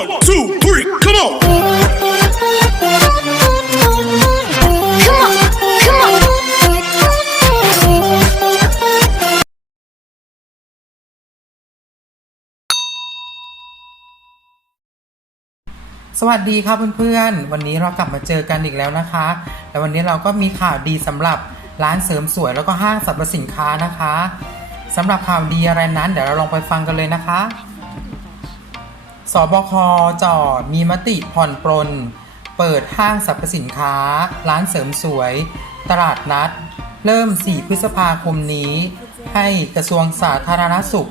One, two, three, come on. Come on, come on. สวัสดีครับเพื่อนๆ วันนี้เรากลับมาเจอกันอีกแล้วนะคะ และวันนี้เราก็มีข่าวดีสำหรับร้านเสริมสวยแล้วก็ห้างสรรพสินค้านะคะสำหรับข่าวดีอะไรนั้น เดี๋ยวเราลองไปฟังกันเลยนะคะ สบคจอดมีมติผ่อนปรน เปิดห้างสรรพสินค้า ร้านเสริมสวย ตลาดนัด เริ่ม 4 พฤษภาคมนี้ ให้กระทรวงสาธารณสุข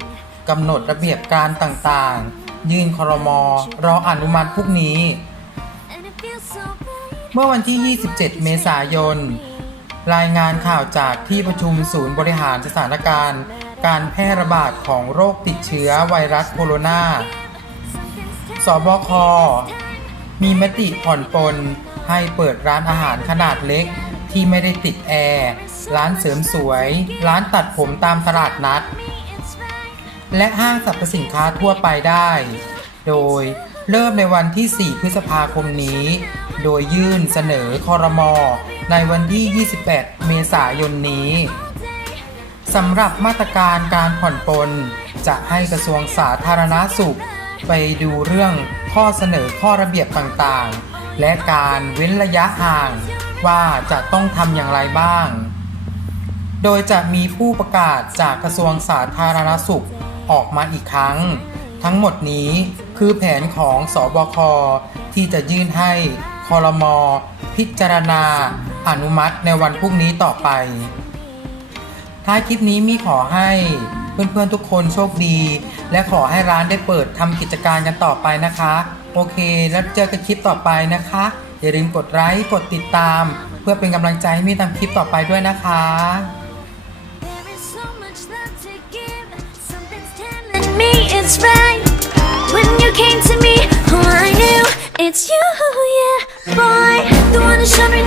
กำหนดระเบียบการต่างๆ ยื่นครมรออนุมัติพรุ่งนี้ เมื่อวันที่ 27 เมษายน รายงานข่าวจากที่ประชุมศูนย์บริหารสถานการณ์ การแพร่ระบาดของโรคติดเชื้อไวรัสโคโรนา สบค มีมติผ่อนปลนให้เปิดร้านอาหารขนาดเล็กที่ไม่ได้ติดแอร์ ร้านเสริมสวย ร้านตัดผมตามตลาดนัด และห้างสรรพสินค้าทั่วไปได้ โดยเริ่มในวันที่ 4 พฤษภาคมนี้ โดยยื่นเสนอคอรมอในวันที่ 28 เมษายนนี้สำหรับมาตรการการผ่อนปลนจะให้กระทรวงสาธารณาสุข ไปดูเรื่องข้อเสนอข้อระเบียบต่างๆ และการเว้นระยะห่างว่าจะต้องทำอย่างไรบ้าง โดยจะมีผู้ประกาศจากกระทรวงสาธารณสุขออกมาอีกครั้ง ทั้งหมดนี้คือแผนของสอบคที่จะยื่นให้คอรมอพิจารณาอนุมัติในวันพรุ่งนี้ต่อไป ท้ายคลิปนี้มีขอให้ เพื่อนๆทุกคนโชคดี และขอให้ร้านได้เปิดทำกิจการกันต่อไปนะคะ โอเค แล้วเจอกันคลิปต่อไปนะคะ อย่าลืมกดไลค์กดติดตาม เพื่อเป็นกำลังใจให้มีทำคลิปต่อไปด้วยนะคะ It's you yeah, boy. The one who showed me